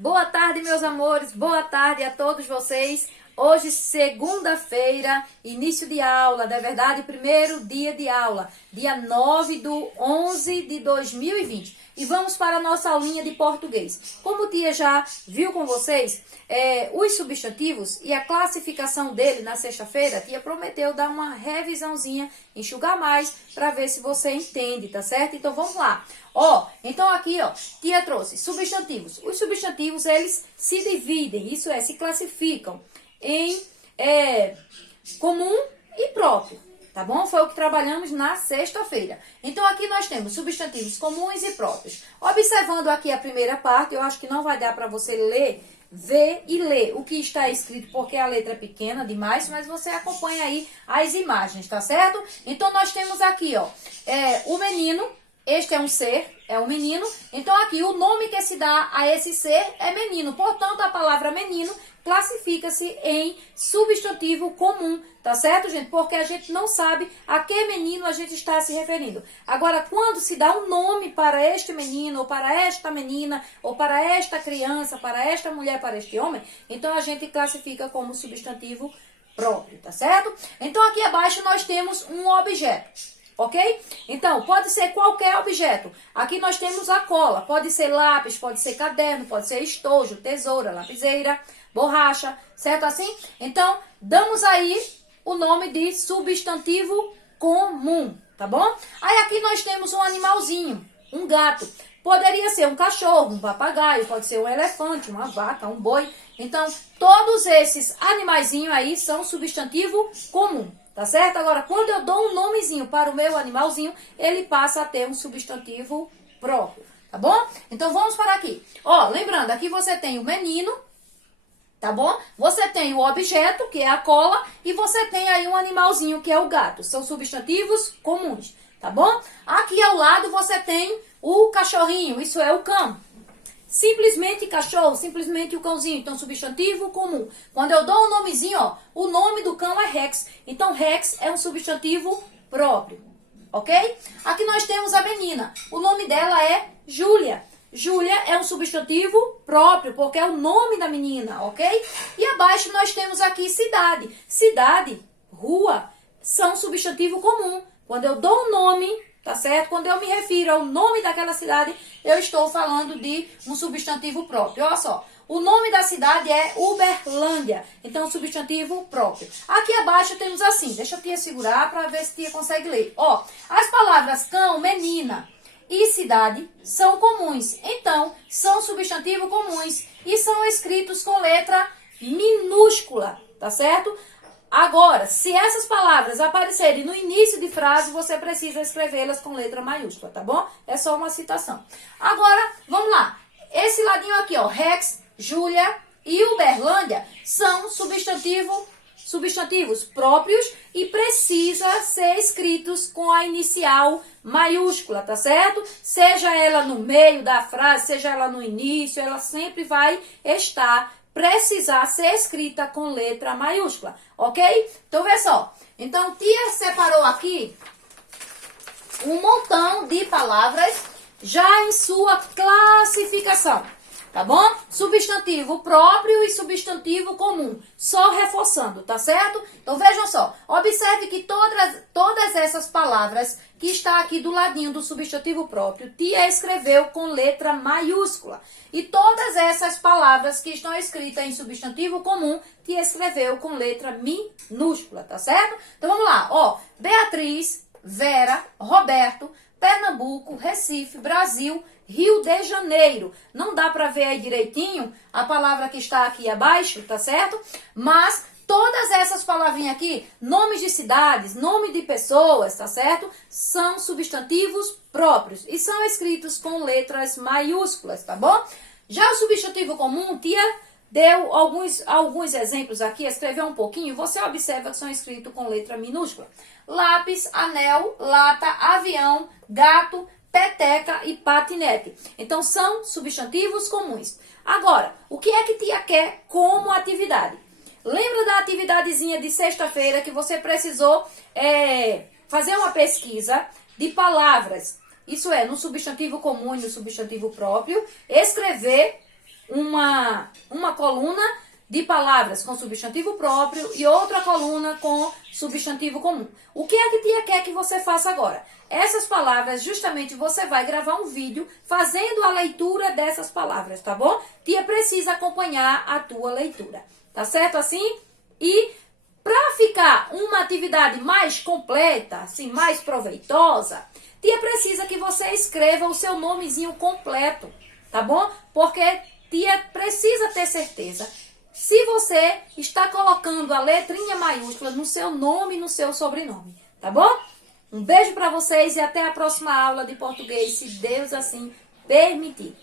Boa tarde, meus amores. Boa tarde a todos vocês. Hoje, segunda-feira, início de aula, na verdade, primeiro dia de aula, dia 9/11 de 2020. E vamos para a nossa aulinha de português. Como o tia já viu com vocês, os substantivos e a classificação dele na sexta-feira, a tia prometeu dar uma revisãozinha, enxugar mais, para ver se você entende, tá certo? Então, vamos lá. Então aqui, tia trouxe substantivos. Os substantivos, eles se dividem, isso é, se classificam em comum e próprio, tá bom? Foi o que trabalhamos na sexta-feira. Então, aqui nós temos substantivos comuns e próprios. Observando aqui a primeira parte, eu acho que não vai dar para você ler, ver e ler o que está escrito, porque a letra é pequena demais, mas você acompanha aí as imagens, tá certo? Então, nós temos aqui, o menino. Este é um ser, é um menino. Então, aqui, o nome que se dá a esse ser é menino. Portanto, a palavra menino classifica-se em substantivo comum, tá certo, gente? Porque a gente não sabe a que menino a gente está se referindo. Agora, quando se dá um nome para este menino, ou para esta menina, ou para esta criança, para esta mulher, para este homem, então a gente classifica como substantivo próprio, tá certo? Então, aqui abaixo nós temos um objeto. Ok? Então, pode ser qualquer objeto. Aqui nós temos a cola. Pode ser lápis, pode ser caderno, pode ser estojo, tesoura, lapiseira, borracha, certo assim? Então, damos aí o nome de substantivo comum, tá bom? Aí aqui nós temos um animalzinho, um gato. Poderia ser um cachorro, um papagaio, pode ser um elefante, uma vaca, um boi. Então, todos esses animaizinhos aí são substantivo comum. Tá certo? Agora, quando eu dou um nomezinho para o meu animalzinho, ele passa a ter um substantivo próprio, tá bom? Então, vamos para aqui. Lembrando, aqui você tem o menino, tá bom? Você tem o objeto, que é a cola, e você tem aí um animalzinho, que é o gato. São substantivos comuns, tá bom? Aqui ao lado você tem o cachorrinho, isso é o cão. Simplesmente cachorro, simplesmente o cãozinho. Então, substantivo comum. Quando eu dou um nomezinho, o nome do cão é Rex. Então, Rex é um substantivo próprio, ok? Aqui nós temos a menina. O nome dela é Júlia. Júlia é um substantivo próprio, porque é o nome da menina, ok? E abaixo nós temos aqui cidade. Cidade, rua, são substantivo comum. Quando eu dou um nome, tá certo? Quando eu me refiro ao nome daquela cidade, eu estou falando de um substantivo próprio. Olha só, o nome da cidade é Uberlândia, então substantivo próprio. Aqui abaixo temos assim, deixa a tia segurar para ver se a tia consegue ler. As palavras cão, menina e cidade são comuns, então são substantivo comuns e são escritos com letra minúscula, tá certo? Agora, se essas palavras aparecerem no início de frase, você precisa escrevê-las com letra maiúscula, tá bom? É só uma citação. Agora, vamos lá. Esse ladinho aqui, Rex, Júlia e Uberlândia são substantivos próprios e precisa ser escritos com a inicial maiúscula, tá certo? Seja ela no meio da frase, seja ela no início, ela sempre vai precisar ser escrita com letra maiúscula, ok? Então, vê só. Então, tia separou aqui um montão de palavras já em sua classificação, tá bom? Substantivo próprio e substantivo comum, só reforçando, tá certo? Então, vejam só. Observe que todas essas palavras que está aqui do ladinho do substantivo próprio, tia escreveu com letra maiúscula. E todas essas palavras que estão escritas em substantivo comum, tia escreveu com letra minúscula, tá certo? Então, vamos lá. Beatriz, Vera, Roberto, Pernambuco, Recife, Brasil, Rio de Janeiro. Não dá para ver aí direitinho a palavra que está aqui abaixo, tá certo? Mas todas essas palavrinhas aqui, nomes de cidades, nome de pessoas, tá certo? São substantivos próprios e são escritos com letras maiúsculas, tá bom? Já o substantivo comum, tia deu alguns exemplos aqui, escreveu um pouquinho, você observa que são escritos com letra minúscula. Lápis, anel, lata, avião, gato, peteca e patinete. Então, são substantivos comuns. Agora, o que é que tia quer como atividade? Lembra da atividadezinha de sexta-feira que você precisou fazer uma pesquisa de palavras, isso é, no substantivo comum e no substantivo próprio, escrever uma coluna de palavras com substantivo próprio e outra coluna com substantivo comum. O que é que tia quer que você faça agora? Essas palavras, justamente, você vai gravar um vídeo fazendo a leitura dessas palavras, tá bom? Tia precisa acompanhar a tua leitura, tá certo assim? E para ficar uma atividade mais completa, assim, mais proveitosa, tia precisa que você escreva o seu nomezinho completo, tá bom? Porque tia precisa ter certeza se você está colocando a letrinha maiúscula no seu nome e no seu sobrenome, tá bom? Um beijo para vocês e até a próxima aula de português, se Deus assim permitir.